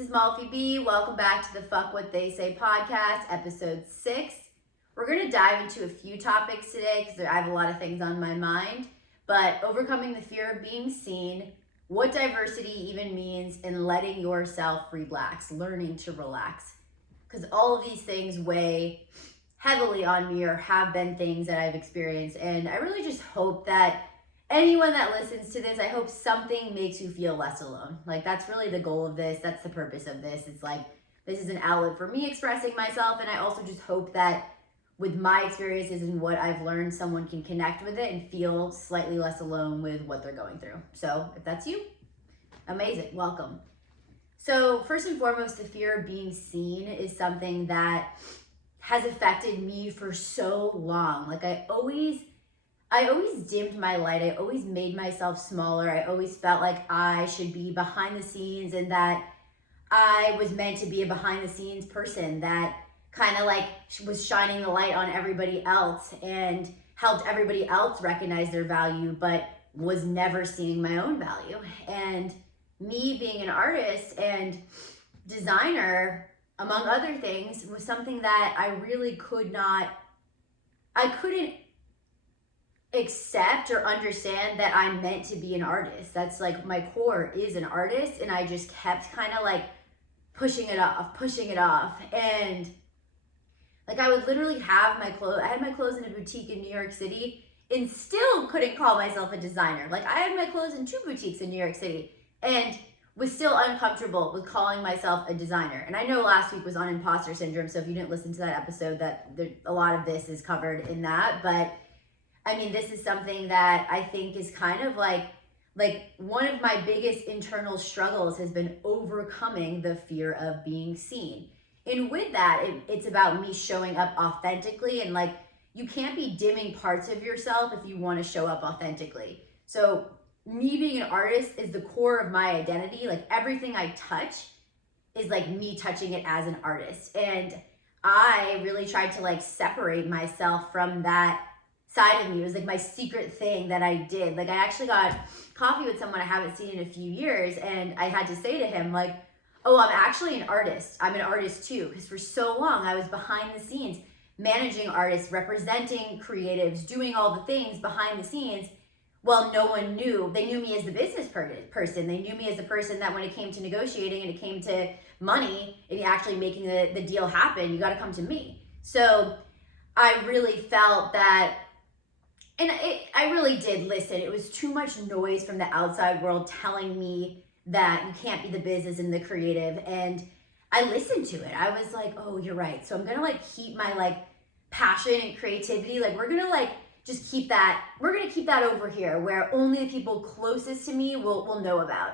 is Malfi B. Welcome back to the Fuck What They Say podcast, episode 6. We're going to dive into a few topics today because I have a lot of things on my mind. But overcoming the fear of being seen, what diversity even means, and letting yourself relax, learning to relax. Because all of these things weigh heavily on me or have been things that I've experienced. And I really just hope that anyone that listens to this, I hope something makes you feel less alone. Like, that's really the goal of this. That's the purpose of this. It's like, this is an outlet for me expressing myself. And I also just hope that with my experiences and what I've learned, someone can connect with it and feel slightly less alone with what they're going through. So if that's you, amazing. Welcome. So first and foremost, the fear of being seen is something that has affected me for so long. Like, I always dimmed my light. I always made myself smaller. I always felt like I should be behind the scenes and that I was meant to be a behind the scenes person that kind of like was shining the light on everybody else and helped everybody else recognize their value, but was never seeing my own value. And me being an artist and designer, among other things, was something that I really couldn't accept or understand that I'm meant to be an artist. That's like my core is an artist, and I just kept kind of like pushing it off. And like, I would literally have my clothes, I had my clothes in a boutique in New York City and still couldn't call myself a designer. Like, I had my clothes in 2 boutiques in New York City and was still uncomfortable with calling myself a designer. And I know last week was on imposter syndrome, so if you didn't listen to that episode, a lot of this is covered in that. But I mean, this is something that I think is kind of like one of my biggest internal struggles has been overcoming the fear of being seen. And with that, it's about me showing up authentically. And like, you can't be dimming parts of yourself if you want to show up authentically. So me being an artist is the core of my identity. Like, everything I touch is like me touching it as an artist. And I really tried to like separate myself from that side of me. It was like my secret thing that I did. Like, I actually got coffee with someone I haven't seen in a few years, and I had to say to him, like, oh, I'm actually an artist. I'm an artist too. Because for so long I was behind the scenes, managing artists, representing creatives, doing all the things behind the scenes. Well, no one knew. They knew me as the business person. They knew me as the person that when it came to negotiating and it came to money and actually making the deal happen, you got to come to me. So I really felt that, and I really did listen. It was too much noise from the outside world telling me that you can't be the business and the creative. And I listened to it. I was like, oh, you're right. So I'm going to like keep my like passion and creativity. Like, we're going to like just keep that. We're going to keep that over here where only the people closest to me will know about.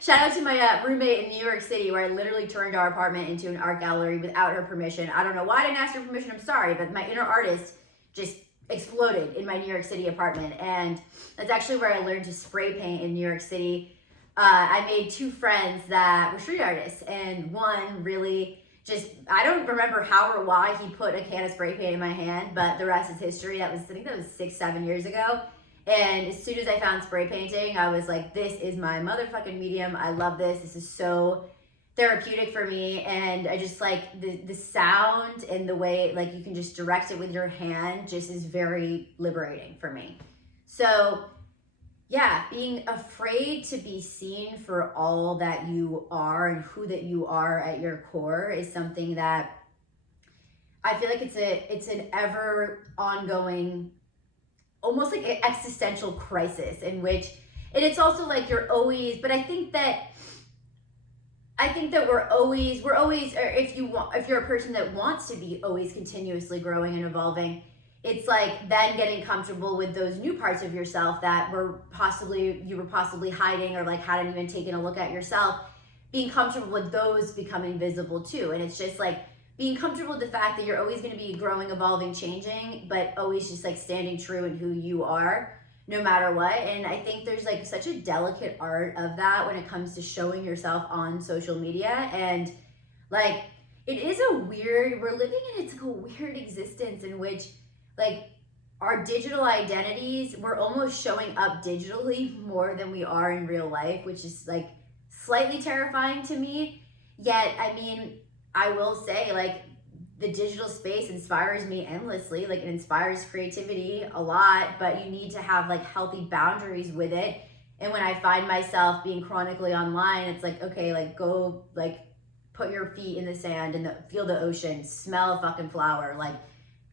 Shout out to my roommate in New York City, where I literally turned our apartment into an art gallery without her permission. I don't know why I didn't ask her permission. I'm sorry, but my inner artist just exploded in my New York City apartment. And that's actually where I learned to spray paint in New York City. I made 2 friends that were street artists, and one really just, I don't remember how or why he put a can of spray paint in my hand, but the rest is history. I think that was 6-7 years ago. And as soon as I found spray painting, I was like, this is my motherfucking medium. I love this. This is so therapeutic for me. And I just like the sound and the way like you can just direct it with your hand just is very liberating for me. So yeah, being afraid to be seen for all that you are and who that you are at your core is something that I feel like it's an ever ongoing, almost like an existential crisis in which, and it's also like you're always, but I think that we're always, or if you're a person that wants to be always continuously growing and evolving, it's like then getting comfortable with those new parts of yourself that you were possibly hiding or like hadn't even taken a look at yourself, being comfortable with those becoming visible too. And it's just like being comfortable with the fact that you're always going to be growing, evolving, changing, but always just like standing true in who you are no matter what. And I think there's like such a delicate art of that when it comes to showing yourself on social media. And like, it is we're living in, it's like a weird existence in which like our digital identities, we're almost showing up digitally more than we are in real life, which is like slightly terrifying to me. Yet, I mean, I will say, like, the digital space inspires me endlessly. Like, it inspires creativity a lot, but you need to have like healthy boundaries with it. And when I find myself being chronically online, it's like, okay, like, go, like, put your feet in the sand and feel the ocean, smell a fucking flower, like,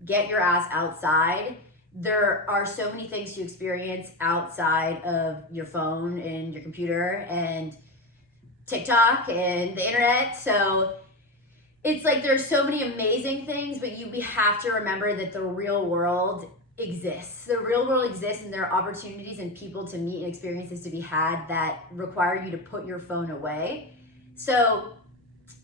get your ass outside. There are so many things to experience outside of your phone and your computer and TikTok and the internet. So it's like there's so many amazing things, but we have to remember that the real world exists. The real world exists, and there are opportunities and people to meet and experiences to be had that require you to put your phone away. So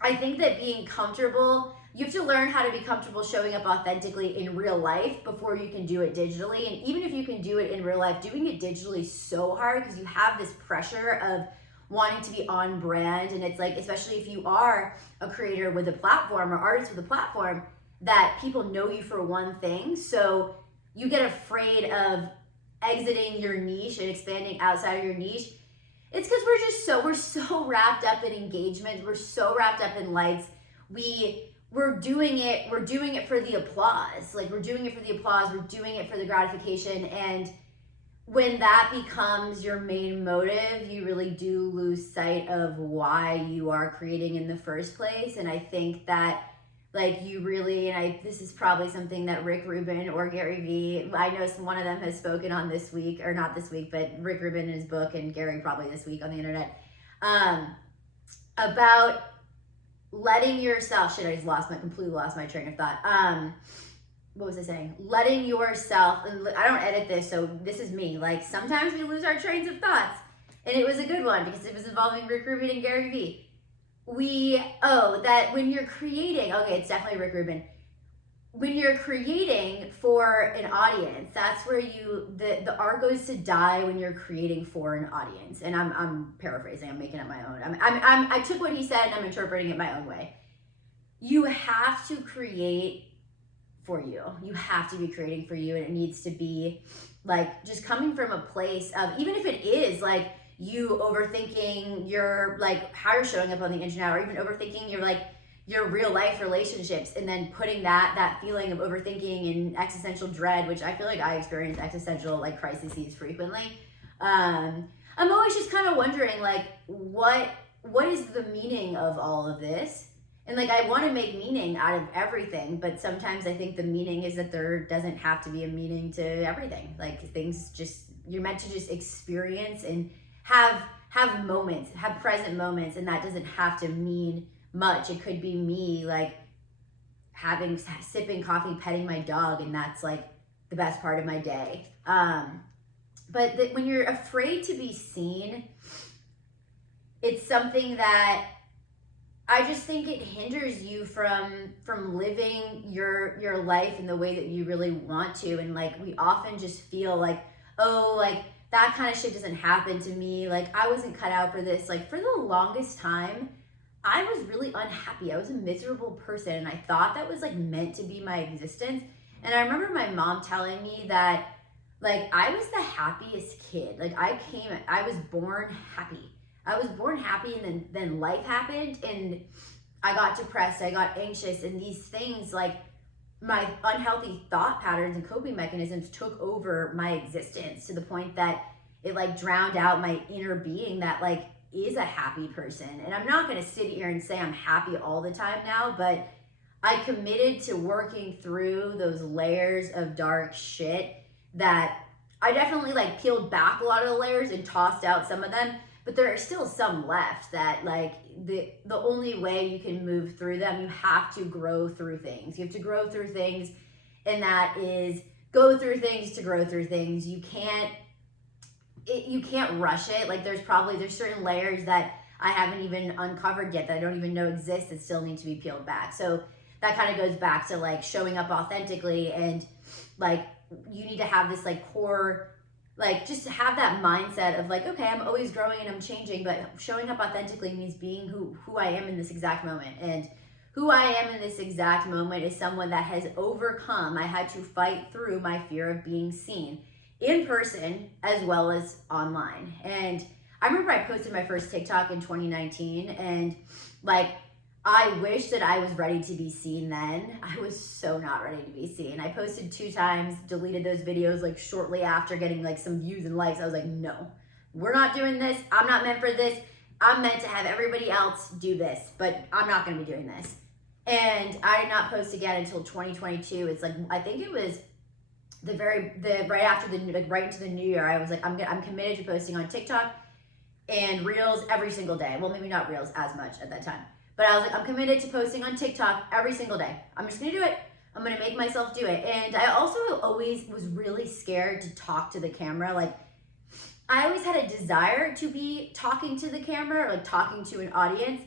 I think that being comfortable, you have to learn how to be comfortable showing up authentically in real life before you can do it digitally. And even if you can do it in real life, doing it digitally is so hard because you have this pressure of wanting to be on brand. And it's like, especially if you are a creator with a platform or artist with a platform, that people know you for one thing. So you get afraid of exiting your niche and expanding outside of your niche. It's because we're so wrapped up in engagement. We're so wrapped up in likes. We're doing it for the applause. Like, we're doing it for the applause. We're doing it for the gratification. And when that becomes your main motive, you really do lose sight of why you are creating in the first place. And I think that, like, you really, this is probably something that Rick Rubin or Gary Vee, I know one of them has spoken on this week, or not this week, but Rick Rubin in his book, and Gary probably this week on the internet, about letting yourself, I just completely lost my train of thought. What was I saying? Letting yourself, and I don't edit this, so this is me. Like, sometimes we lose our trains of thoughts. And it was a good one because it was involving Rick Rubin and Gary Vee. That when you're creating, okay, it's definitely Rick Rubin. When you're creating for an audience, that's where the art goes to die when you're creating for an audience. And I'm paraphrasing, I'm making up my own. I took what he said and I'm interpreting it my own way. You have to create for you. You have to be creating for you, and it needs to be like just coming from a place of, even if it is like you overthinking your, like, how you're showing up on the internet, or even overthinking your real life relationships, and then putting that feeling of overthinking and existential dread, which I feel like I experience existential like crises frequently. I'm always just kind of wondering, like, what is the meaning of all of this? And like, I want to make meaning out of everything, but sometimes I think the meaning is that there doesn't have to be a meaning to everything. Like, things just, you're meant to just experience and have moments, have present moments, and that doesn't have to mean much. It could be me like sipping coffee, petting my dog, and that's like the best part of my day. But when you're afraid to be seen, it's something that I just think it hinders you from living your life in the way that you really want to. And like, we often just feel like, oh, like that kind of shit doesn't happen to me. Like, I wasn't cut out for this. Like, for the longest time, I was really unhappy. I was a miserable person, and I thought that was like meant to be my existence. And I remember my mom telling me that, like, I was the happiest kid. Like, I was born happy. I was born happy, and then life happened, and I got depressed, I got anxious, and these things, like, my unhealthy thought patterns and coping mechanisms took over my existence to the point that it like drowned out my inner being that like is a happy person. And I'm not going to sit here and say I'm happy all the time now, but I committed to working through those layers of dark shit that I definitely like peeled back a lot of the layers and tossed out some of them, but there are still some left that like the only way you can move through them, you have to grow through things. You have to grow through things, and that is go through things to grow through things. You can't rush it. Like, there's certain layers that I haven't even uncovered yet that I don't even know exist that still need to be peeled back. So that kind of goes back to like showing up authentically, and like you need to have this like core, like just have that mindset of like, okay, I'm always growing and I'm changing, but showing up authentically means being who I am in this exact moment. And who I am in this exact moment is someone that has overcome, I had to fight through my fear of being seen in person as well as online. And I remember I posted my first TikTok in 2019, and like, I wish that I was ready to be seen then. I was so not ready to be seen. I posted 2 times, deleted those videos like shortly after getting like some views and likes. I was like, no, we're not doing this. I'm not meant for this. I'm meant to have everybody else do this, but I'm not going to be doing this. And I did not post again until 2022. It's like, I think it was right after right into the new year. I was like, I'm committed to posting on TikTok and Reels every single day. Well, maybe not Reels as much at that time. But I was like, I'm committed to posting on TikTok every single day. I'm just going to do it. I'm going to make myself do it. And I also always was really scared to talk to the camera. Like, I always had a desire to be talking to the camera, or like talking to an audience.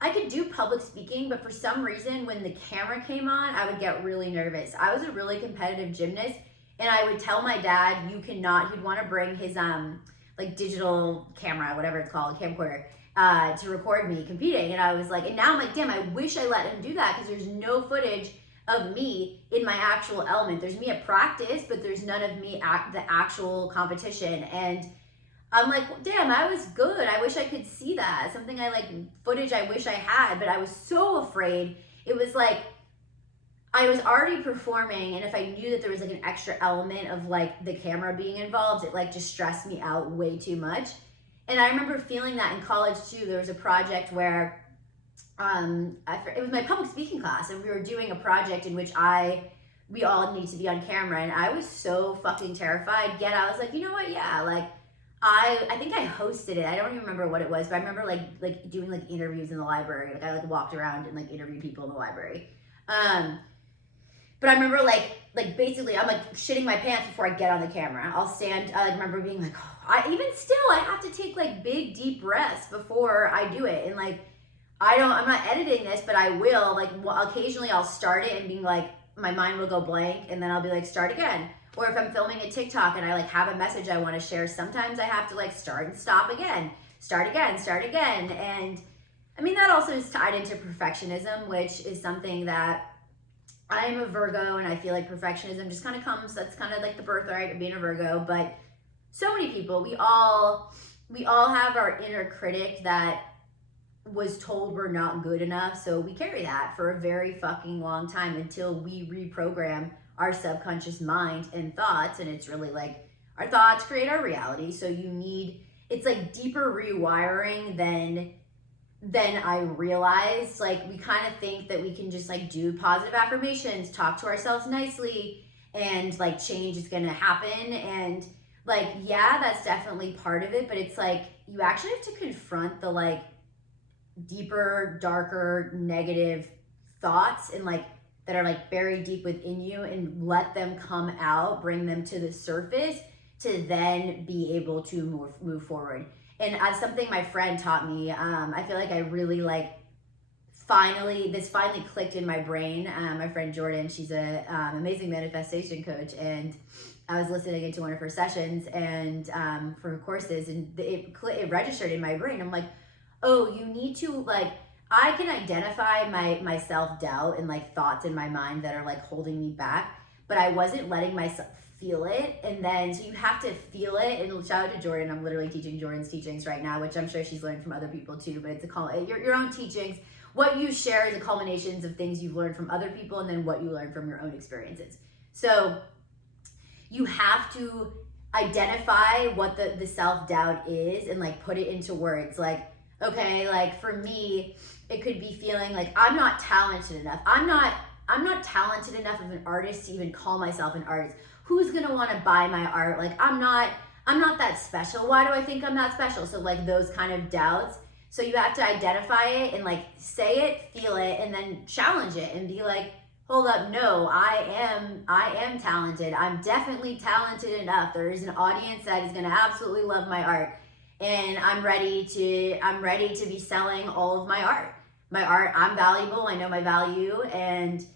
I could do public speaking, but for some reason, when the camera came on, I would get really nervous. I was a really competitive gymnast, and I would tell my dad, he'd want to bring his like digital camera, whatever it's called, camcorder, to record me competing. And I was like, and now I'm like, damn, I wish I let him do that, because there's no footage of me in my actual element. There's me at practice, but there's none of me at the actual competition. And I'm like, damn, I was good. I wish I could see that. Something footage I wish I had, but I was so afraid. It was like, I was already performing, and if I knew that there was like an extra element of like the camera being involved, it like just stressed me out way too much. And I remember feeling that in college too. There was a project where it was my public speaking class, and we were doing a project in which we all need to be on camera, and I was so fucking terrified. Yet I was like, you know what? Yeah, like I think I hosted it. I don't even remember what it was, but I remember like doing like interviews in the library. Like I like walked around and like interviewed people in the library. But I remember like basically I'm like shitting my pants before I get on the camera. I'll stand. I remember being like, I have to take like big deep breaths before I do it. And like, I'm not editing this, but I will like occasionally I'll start it and being like, my mind will go blank, and then I'll be like, start again. Or if I'm filming a TikTok and I like have a message I want to share, sometimes I have to like start and stop again, start again. And I mean, that also is tied into perfectionism, which is something that I am a Virgo, and I feel like perfectionism just kind of comes, that's kind of like the birthright of being a Virgo. But so many people, we all have our inner critic that was told we're not good enough. So we carry that for a very fucking long time until we reprogram our subconscious mind and thoughts. And it's really like our thoughts create our reality. So it's like deeper rewiring than I realized. Like, we kind of think that we can just like do positive affirmations, talk to ourselves nicely, and like change is gonna happen. And like, yeah, that's definitely part of it, but it's like you actually have to confront the like deeper, darker, negative thoughts and like that are like buried deep within you, and let them come out, bring them to the surface to then be able to move forward. And as something my friend taught me, I feel like I really like this finally clicked in my brain. My friend Jordan, she's a amazing manifestation coach, and I was listening into one of her sessions and for her courses, and it registered in my brain. I'm like, oh, you need to like, I can identify my self-doubt and like thoughts in my mind that are like holding me back, but I wasn't letting myself feel it. And then, so you have to feel it. And shout out to Jordan. I'm literally teaching Jordan's teachings right now, which I'm sure she's learned from other people too, but it's your own teachings. What you share is a culminations of things you've learned from other people, and then what you learn from your own experiences. So you have to identify what the self-doubt is and like put it into words. Like, okay, like for me, it could be feeling like I'm not talented enough. I'm not talented enough of an artist to even call myself an artist. Who's gonna want to buy my art? Like, I'm not that special. Why do I think I'm that special? So like those kind of doubts. So you have to identify it and like say it, feel it, and then challenge it and be like, hold up, no, I am talented. I'm definitely talented enough. There is an audience that is gonna absolutely love my art. And I'm ready to be selling all of my art. I'm valuable, I know my value, and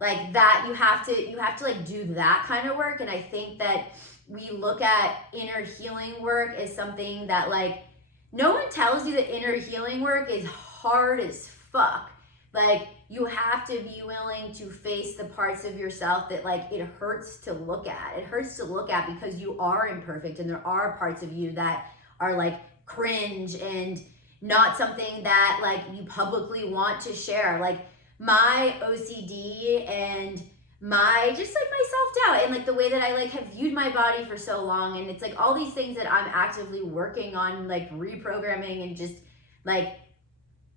like that you have to like do that kind of work. And I think that we look at inner healing work as something that like, no one tells you that inner healing work is hard as fuck. Like, you have to be willing to face the parts of yourself that like it hurts to look at. It hurts to look at because you are imperfect, and there are parts of you that are like cringe and not something that like you publicly want to share. Like my OCD and my just like my self-doubt and like the way that I like have viewed my body for so long, and it's like all these things that I'm actively working on, like reprogramming and just like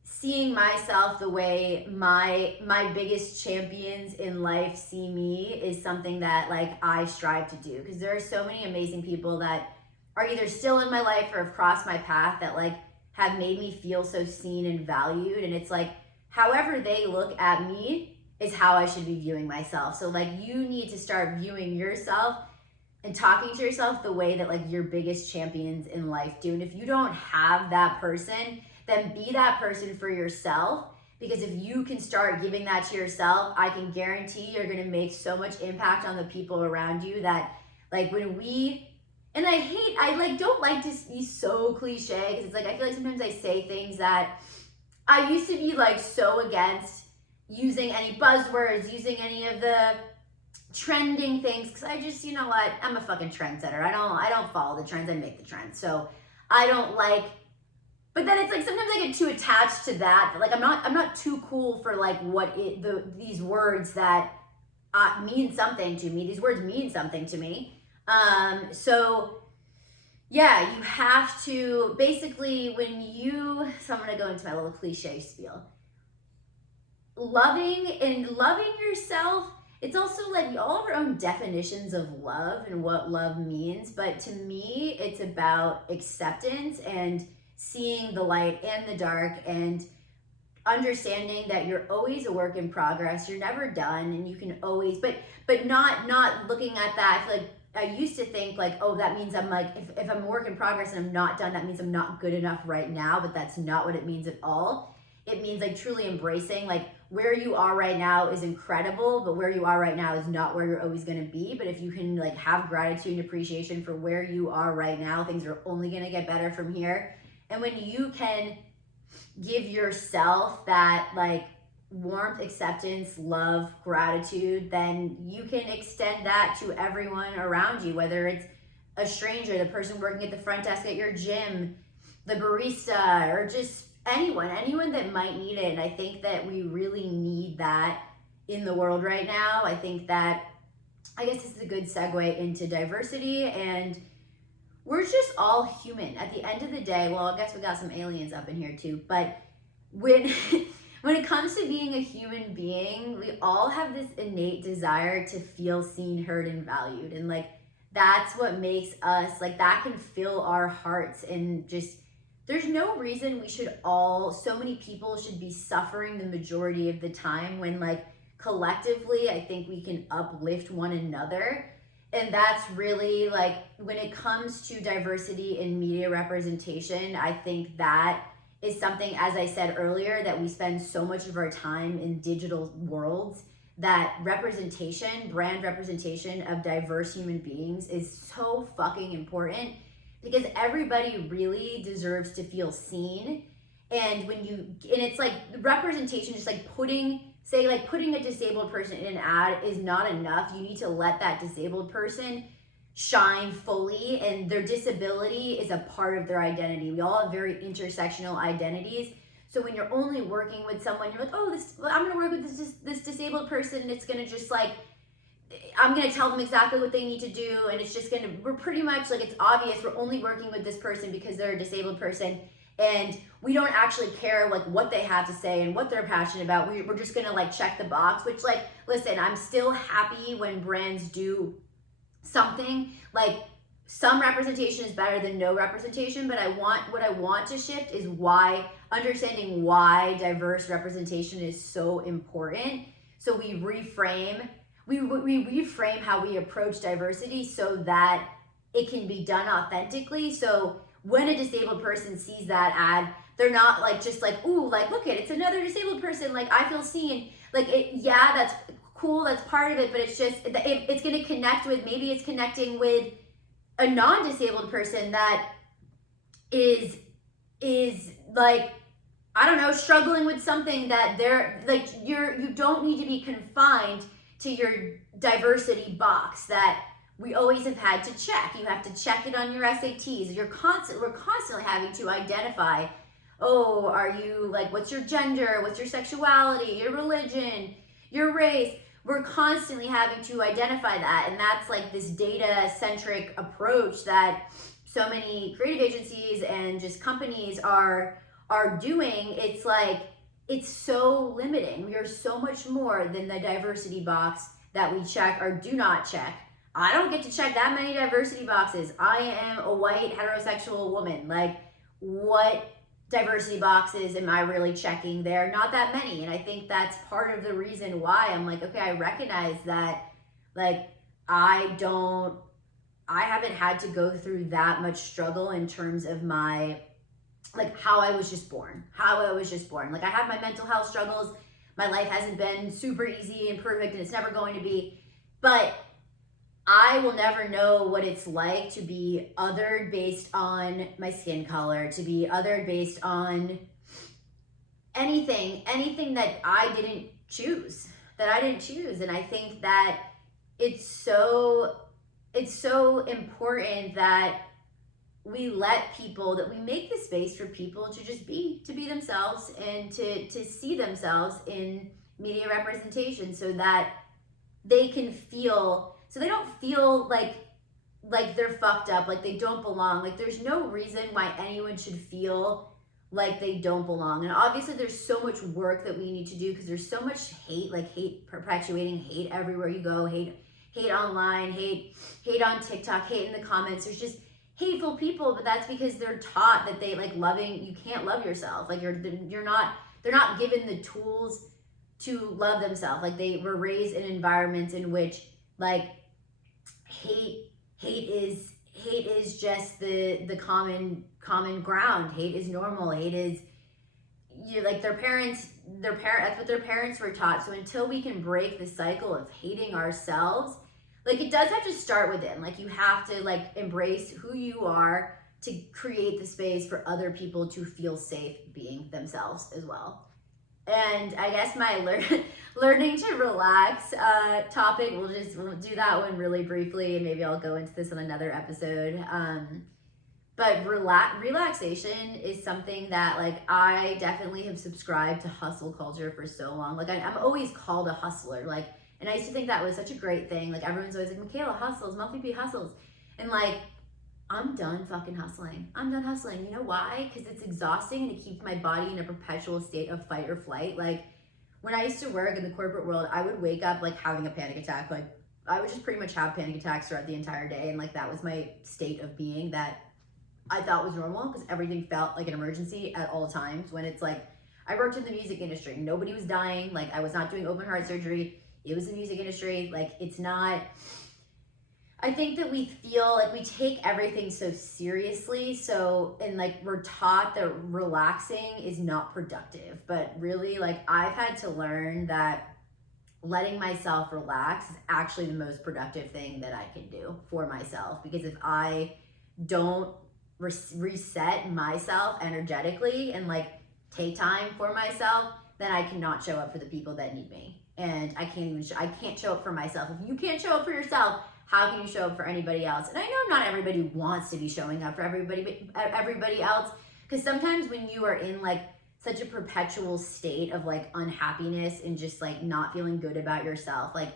seeing myself the way my biggest champions in life see me is something that like I strive to do, because there are so many amazing people that are either still in my life or have crossed my path that like have made me feel so seen and valued. And it's like however they look at me is how I should be viewing myself. So like you need to start viewing yourself and talking to yourself the way that like your biggest champions in life do. And if you don't have that person, then be that person for yourself, because if you can start giving that to yourself, I can guarantee you're going to make so much impact on the people around you that like when we, and I like don't like to be so cliche, because it's like I feel like sometimes I say things that I used to be like so against using any buzzwords, using any of the trending things, because I just, you know what, I'm a fucking trendsetter. I don't follow the trends, I make the trends. So I don't like, but then it's like sometimes I get too attached to that. Like I'm not too cool for like what these words that mean something to me. These words mean something to me. So yeah, you have to basically so I'm gonna go into my little cliche spiel. Loving yourself, it's also like all of our own definitions of love and what love means, but to me it's about acceptance and seeing the light and the dark and understanding that you're always a work in progress. You're never done, and you can always but not looking at that. I feel like I used to think like, oh, that means I'm like, if I'm a work in progress and I'm not done, that means I'm not good enough right now. But that's not what it means at all. It means like truly embracing like where you are right now is incredible, but where you are right now is not where you're always going to be. But if you can like have gratitude and appreciation for where you are right now, things are only going to get better from here. And when you can give yourself that like warmth, acceptance, love, gratitude, then you can extend that to everyone around you, whether it's a stranger, the person working at the front desk at your gym, the barista, or just anyone that might need it. And I think that we really need that in the world right now. I think that, I guess this is a good segue into diversity, and we're just all human at the end of the day. Well, I guess we got some aliens up in here too, but when when it comes to being a human being, we all have this innate desire to feel seen, heard, and valued. And like that's what makes us, like that can fill our hearts, and just there's no reason so many people should be suffering the majority of the time, when like collectively I think we can uplift one another. And that's really like when it comes to diversity in media representation, I think that is something, as I said earlier, that we spend so much of our time in digital worlds, that representation, brand representation of diverse human beings is so fucking important, because everybody really deserves to feel seen. And it's like representation, just like putting a disabled person in an ad is not enough. You need to let that disabled person shine fully, and their disability is a part of their identity. We all have very intersectional identities. So when you're only working with someone, you're like, I'm gonna work with this disabled person, and it's gonna just like, I'm gonna tell them exactly what they need to do, and we're pretty much like, it's obvious we're only working with this person because they're a disabled person, and we don't actually care like what they have to say and what they're passionate about. We're just gonna like check the box, which like, listen, I'm still happy when brands do something. Like some representation is better than no representation, but what I want to shift is understanding why diverse representation is so important. So we reframe how we approach diversity so that it can be done authentically. So when a disabled person sees that ad, they're not like just like, ooh, like look at it's another disabled person, like I feel seen. Like that's cool, that's part of it, but it's just it's going to connect with, maybe it's connecting with a non-disabled person that is like, I don't know, struggling with something that they're like, you don't need to be confined to your diversity box. That we always have had to check. You have to check it on your SATs. We're constantly having to identify, oh, are you like, what's your gender? What's your sexuality? Your religion? Your race? We're constantly having to identify that. And that's like this data-centric approach that so many creative agencies and just companies are doing. It's like, it's so limiting. We are so much more than the diversity box that we check or do not check. I don't get to check that many diversity boxes. I am a white heterosexual woman. Like, what diversity boxes am I really checking there? Not that many. And I think that's part of the reason why I'm like, okay, I recognize that, like, I haven't had to go through that much struggle in terms of my, like, how I was just born. Like, I have my mental health struggles. My life hasn't been super easy and perfect, and it's never going to be. But I will never know what it's like to be othered based on my skin color, to be othered based on anything that I didn't choose. And I think that it's so important that we make the space for people to just to be themselves and to see themselves in media representation, so that they can feel, so they don't feel like they're fucked up, like they don't belong. Like, there's no reason why anyone should feel like they don't belong. And obviously there's so much work that we need to do, because there's so much hate, perpetuating hate everywhere you go, hate online, hate on TikTok, hate in the comments. There's just hateful people, but that's because they're taught that they you can't love yourself. Like, they're not given the tools to love themselves. Like, they were raised in environments in which, like, hate is just the common ground. Hate is normal. Hate is, like, their parents, that's what their parents were taught. So until we can break the cycle of hating ourselves, like, it does have to start within. Like, you have to, like, embrace who you are to create the space for other people to feel safe being themselves as well. And I guess my learning to relax topic, we'll do that one really briefly, and maybe I'll go into this on another episode. But relaxation is something that, like, I definitely have subscribed to hustle culture for so long. Like, I'm always called a hustler. Like, and I used to think that was such a great thing. Like, everyone's always like, Michaela hustles, Muffy P hustles. And, like, I'm done fucking hustling. I'm done hustling. You know why? Because it's exhausting, and it keeps my body in a perpetual state of fight or flight. Like, when I used to work in the corporate world, I would wake up, like, having a panic attack. Like, I would just pretty much have panic attacks throughout the entire day. And, like, that was my state of being that I thought was normal, because everything felt like an emergency at all times. When it's like, I worked in the music industry. Nobody was dying. Like, I was not doing open heart surgery. It was the music industry. Like, it's not, I think that we feel like we take everything so seriously. So, and, like, we're taught that relaxing is not productive. But really, like, I've had to learn that letting myself relax is actually the most productive thing that I can do for myself. Because if I don't reset myself energetically and, like, take time for myself, then I cannot show up for the people that need me. And I can't show up for myself. If you can't show up for yourself, how can you show up for anybody else? And I know not everybody wants to be showing up for everybody else, because sometimes when you are in, like, such a perpetual state of, like, unhappiness and just, like, not feeling good about yourself, like,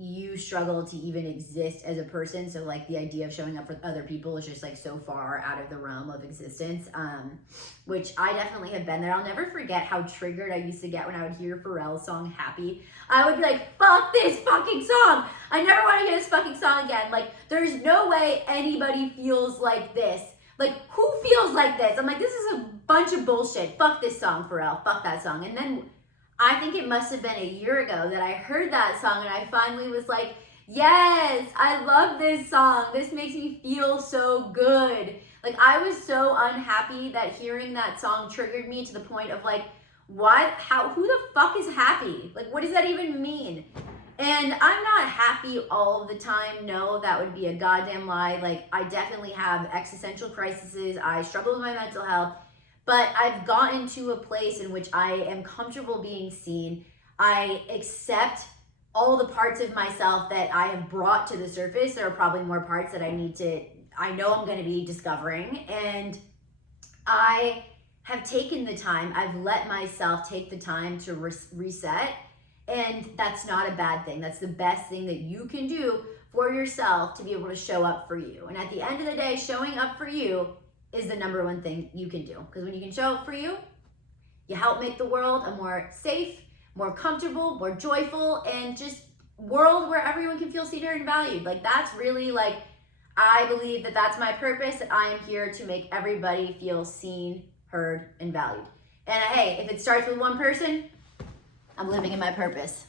you struggle to even exist as a person. So, like, the idea of showing up for other people is just, like, so far out of the realm of existence, which I definitely have been there. I'll never forget how triggered I used to get when I would hear Pharrell's song Happy. I would be like, fuck this fucking song. I never want to hear this fucking song again. Like, there's no way anybody feels like this. Like, who feels like this? I'm like, this is a bunch of bullshit. Fuck this song, Pharrell. Fuck that song. And then I think it must have been a year ago that I heard that song, and I finally was like, yes, I love this song. This makes me feel so good. Like, I was so unhappy that hearing that song triggered me to the point of, like, who the fuck is happy? Like, what does that even mean? And I'm not happy all of the time. No, that would be a goddamn lie. Like, I definitely have existential crises. I struggle with my mental health. But I've gotten to a place in which I am comfortable being seen. I accept all the parts of myself that I have brought to the surface. There are probably more parts that I know I'm going to be discovering. And I have taken the time, I've let myself take the time to reset. And that's not a bad thing. That's the best thing that you can do for yourself to be able to show up for you. And at the end of the day, showing up for you is the number one thing you can do. Because when you can show up for you, you help make the world a more safe, more comfortable, more joyful, and just world where everyone can feel seen, heard, and valued. Like, that's really, like, I believe that that's my purpose, that I am here to make everybody feel seen, heard, and valued. And hey, if it starts with one person, I'm living in my purpose.